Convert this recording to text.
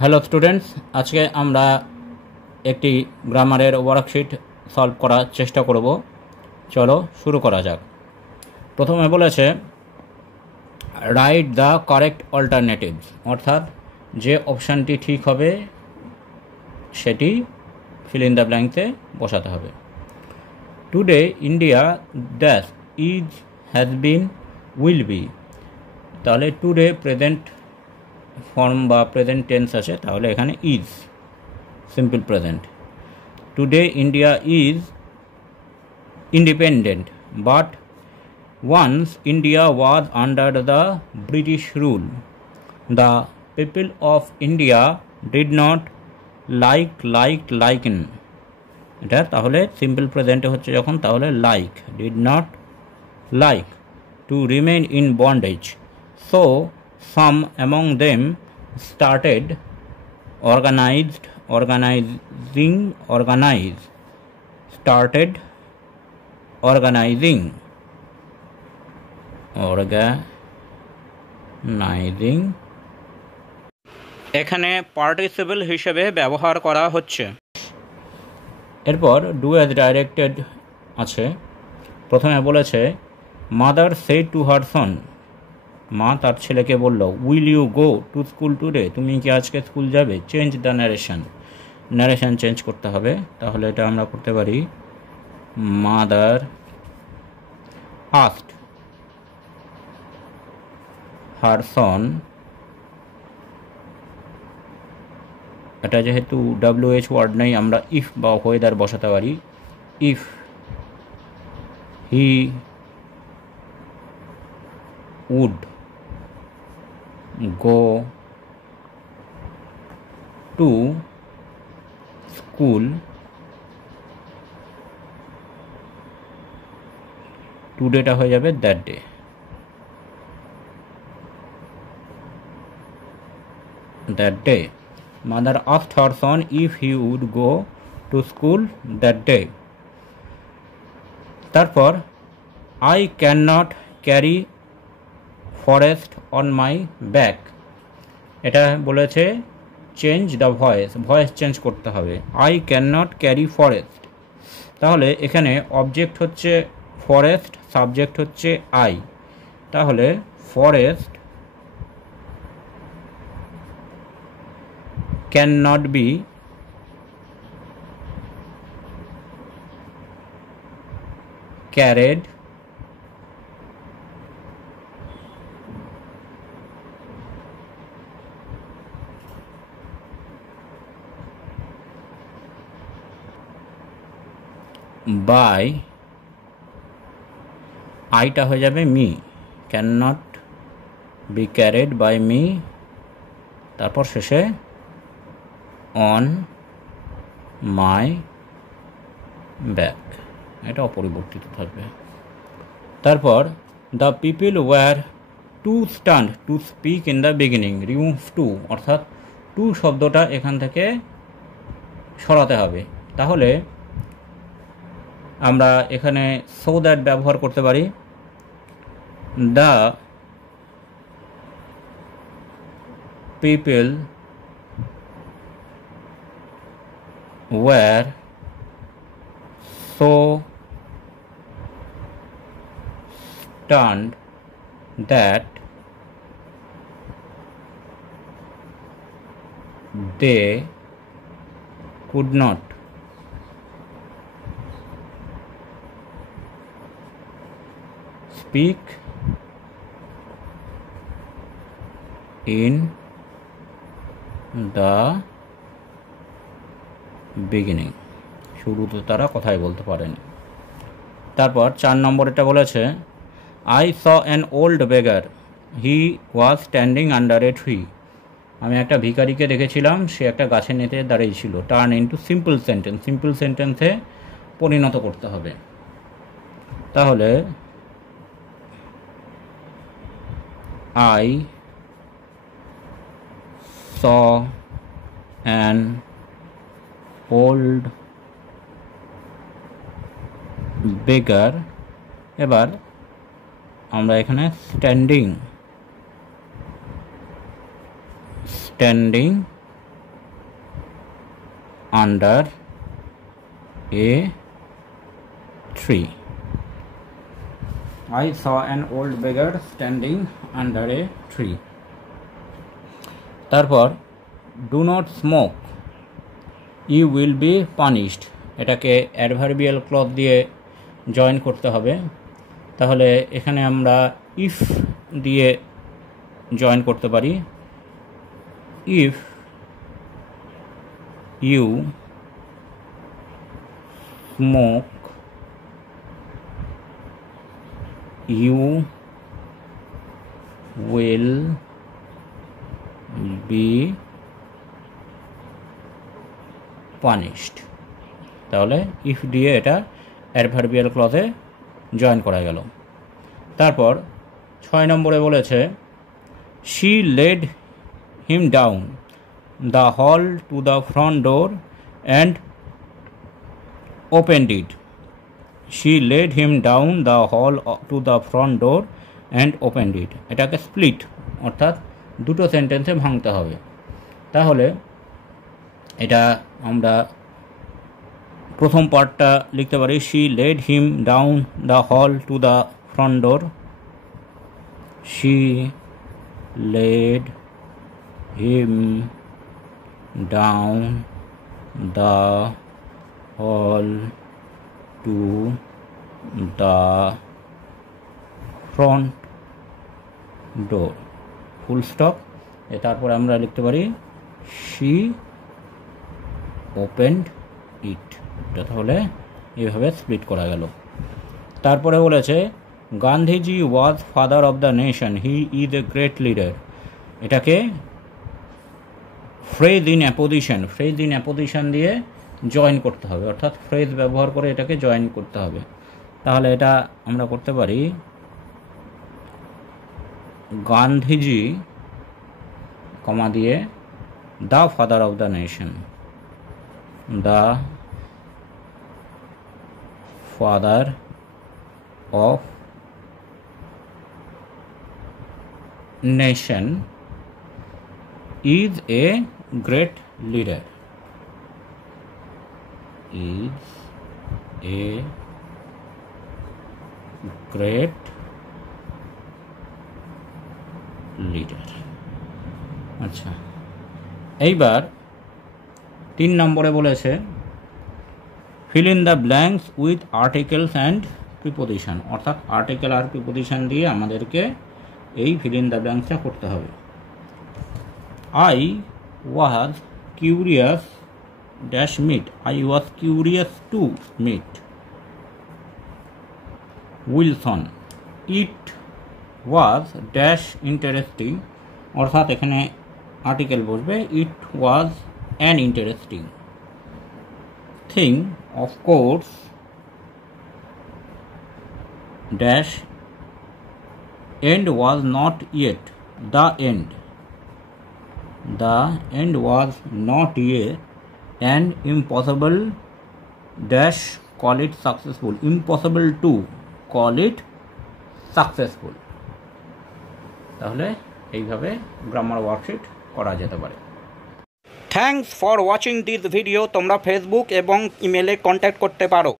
Hello students, আজকে আমরা একটি গ্রামারের ওয়ার্কশিট সলভ করার চেষ্টা করব। চলো শুরু করা যাক। প্রথমে বলেছে রাইট দ্য কারেক্ট অল্টারনেটিভস, অর্থাৎ যে অপশানটি ঠিক হবে সেটি ফিল ইন দ্য ব্ল্যাঙ্কতে বসাতে হবে। Today India dash is has been will be, তাহলে টুডে প্রেজেন্ট ফর্ম বা প্রেজেন্ট টেন্স আছে, তাহলে এখানে is simple present. Today India is independent, but once India was under the British rule. The people of India did not লাইকেন, এটা তাহলে simple প্রেজেন্টে হচ্ছে যখন, তাহলে like, did not like to remain in bondage, so some among them started organizing এখানে participle হিসেবে ব্যবহার করা হচ্ছে। এরপর ডু অ্যাজ ডাইরেক্টেড আছে। প্রথমে বলেছে mother said to her son, মা তার ছেলেকে বলল, will you go to school today, তুমি কি আজকে স্কুল যাবে। চেঞ্জ দ্য ন্যারেশন চেঞ্জ করতে হবে, তাহলে এটা আমরা করতে পারি মাদার আস্কড হার সন, এটা যেহেতু WH ওয়ার্ড নেই, আমরা ইফ বা ওয়েদার বসাতে পারি। If he would go to school টুডেটা হয়ে যাবে that day. Mother asked her son if he would go to school that day. তারপর I cannot carry forest on my back, এটা বলেছে চেঞ্জ দ্য ভয়েস চেঞ্জ করতে হবে। I can not carry forest, তাহলে এখানে অবজেক্ট হচ্ছে forest, subject হচ্ছে I, তাহলে forest can not be carried by, আইটা হয়ে যাবে me, can not be carried by me, তারপর শেষে অন মাই ব্যাক, এটা অপরিবর্তিত থাকবে। তারপর the people were too stunned to speak in the beginning, remove too, অর্থাৎ টু শব্দটা এখান থেকে সরাতে হবে, তাহলে আমরা এখানে সো দ্যাট ব্যবহার করতে পারি। The people were so stunned that they could not speak in the beginning, শুরুতে তারা কথাই বলতে পারেনি। তারপর 4 নম্বরটা বলেছে I saw an old beggar, he was standing under a tree, আমি একটা ভিখারিকে দেখেছিলাম, সে একটা গাছের নিচে দাঁড়িয়েছিল। টার্ন ইনটু সিম্পল সেন্টেন্সে পরিণত করতে হবে, তাহলে I saw an old beggar, এবার আমরা এখানে standing under a tree. I saw an old beggar standing under a tree. তারপর do not smoke, you will be punished, এটাকে অ্যাডভার্বিয়াল ক্লজ দিয়ে জয়েন করতে হবে। তাহলে এখানে আমরা ইফ দিয়ে জয়েন করতে পারি। If you smoke you will be punished। তাহলে ইফ দিয়ে এটা অ্যাডভার্বিয়াল ক্লজে জয়েন করা গেল। তারপর 6 নম্বরে বলেছে she led him down the hall to the front door and opened it. She led him down the hall to the front door and opened it. এটাকে স্প্লিট অর্থাৎ দুটো সেন্টেন্সে ভাঙতে হবে। তাহলে এটা আমরা প্রথম পার্টটা লিখতে পারি she led him down the hall to the front door. She led him down the hall to the front door, full stop. তারপর আমরা লিখতে পারি she opened it, এটা তাহলে এইভাবে স্প্লিট করা গেল। তারপরে বলেছে Gandhiji was father of the nation, he is a great leader, এটাকে ফ্রেজ ইন অ্যাপোজিশন দিয়ে জয়েন করতে হবে, অর্থাৎ ফ্রেজ ব্যবহার করে এটাকে জয়েন করতে হবে। তাহলে এটা আমরা করতে পারি গান্ধীজি কমা দিয়ে the father of the nation, the father of nation is a great leader, is a great leader। আচ্ছা, এইবার 3 নম্বরে বলেছে fill in the blanks with articles and preposition, অর্থাৎ আর্টিকেল আর প্রিপোজিশন দিয়ে আমাদেরকে এই fill in the blanksটা করতে হবে। I was curious dash meet, I was curious to meet Wilson, it was dash interesting, অর্থাৎ এখানে আর্টিকেল বসবে it was an interesting thing, of course dash end was not yet, the end was not yet and impossible dash call it successful, impossible to call it successful। তাহলে এইভাবে grammar worksheet করা যেতে পারে। Thanks for watching this video. তোমরা ফেসবুক এবং ইমেলে কন্ট্যাক্ট করতে পারো।